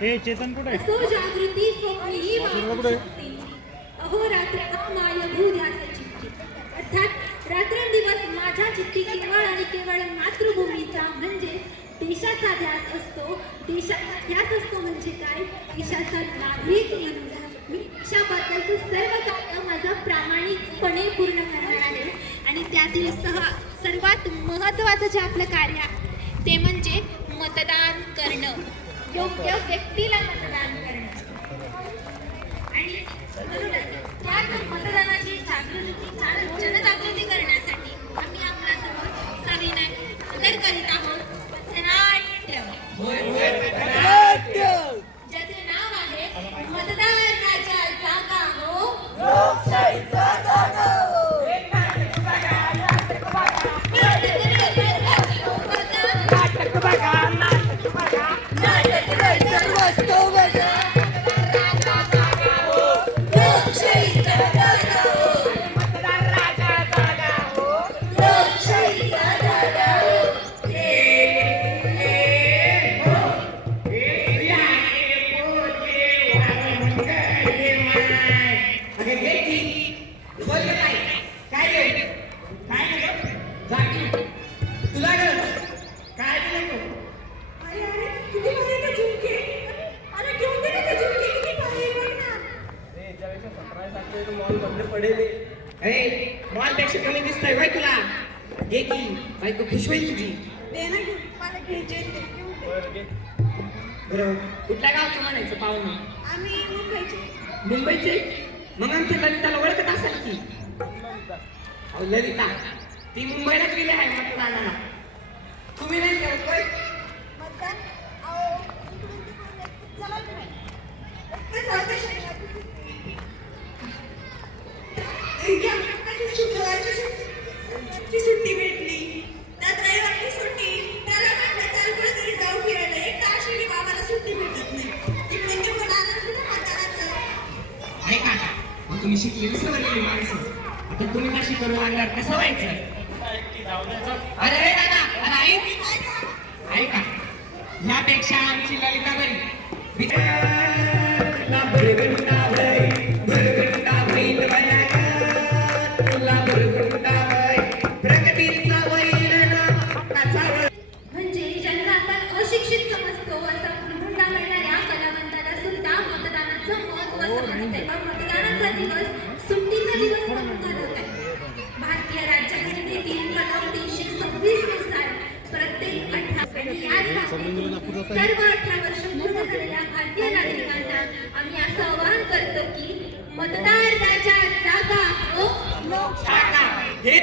हे चेतन कुठे आहे? असो जागृती स्वप्नीही वाचती अहोरात्र माय भूध्यास चित्ती. अर्थात रात्रंदिवस माझ्या चित्ती केवळ आणि केवळ मातृभूमीचा म्हणजे देशाचा ध्यास असतो. देशाचा ध्यास असतो म्हणजे काय? देशाचा नागरिक म्हणजे मी देशाबद्दलचं सर्व कार्य माझं प्रामाणिकपणे पूर्ण करणार आहे. आणि त्यातील सर्वात महत्त्वाचं जे आपलं कार्य आहे ते म्हणजे मतदान करणं, योग्य व्यक्तीला मतदान करणं. आणि म्हणूनच त्याच मतदानाची जनजागृती करण्यासाठी आम्ही आपल्यासमोर सादर करीत आहोत पथनाट्य, ज्याचे नाव आहे मतदानाच्या जागा हो, लोकशाहीचा जागा हो. मॉलपेक्षा कमी दिसतोय बाई तुला. घे की बायको खुश होईल तुझी. बरं कुठल्या गावचं म्हणायचं पाहुणं? आम्ही मुंबईचे. मग आमच्या ललिताला ओळखत असाल की? अहो ललिता ती मुंबईलाच गेली आहे मतदानाला. तुम्ही नाही करत होय? सुट्टी भेटली त्यात रविवारची सुट्टी. त्याला म्हटलं चाल कुठेतरी जाऊ फिरायला. एक ताशी आम्हाला सुट्टी भेटत नाही. इकडून तिकडून आनंद म्हाताराचं. ऐका मग तुम्ही शिकलेली सवय गेली माणसं. आता तुम्ही कशी करू लागणार कसं व्हायचं? अरे दादा ऐका यापेक्षा आमची ललिता बरी. म्हणजे ज्यांना आपण अशिक्षित समजतो असा हुंडा मिळणाऱ्या कलावंताला सुद्धा मतदानाचं महत्त्व समजते. मतदानाचा दिवस सुट्टीचा दिवस म्हणून करत आहे. भारतीय राज्यघटनेतील कलम 326 नुसार प्रत्येक 18 आणि याच सर्व 18 वर्ष पूर्ण झालेल्या भारतीय नागरिकांना आम्ही असं आवाहन करतो की मतदानाच्या जागा हो, हे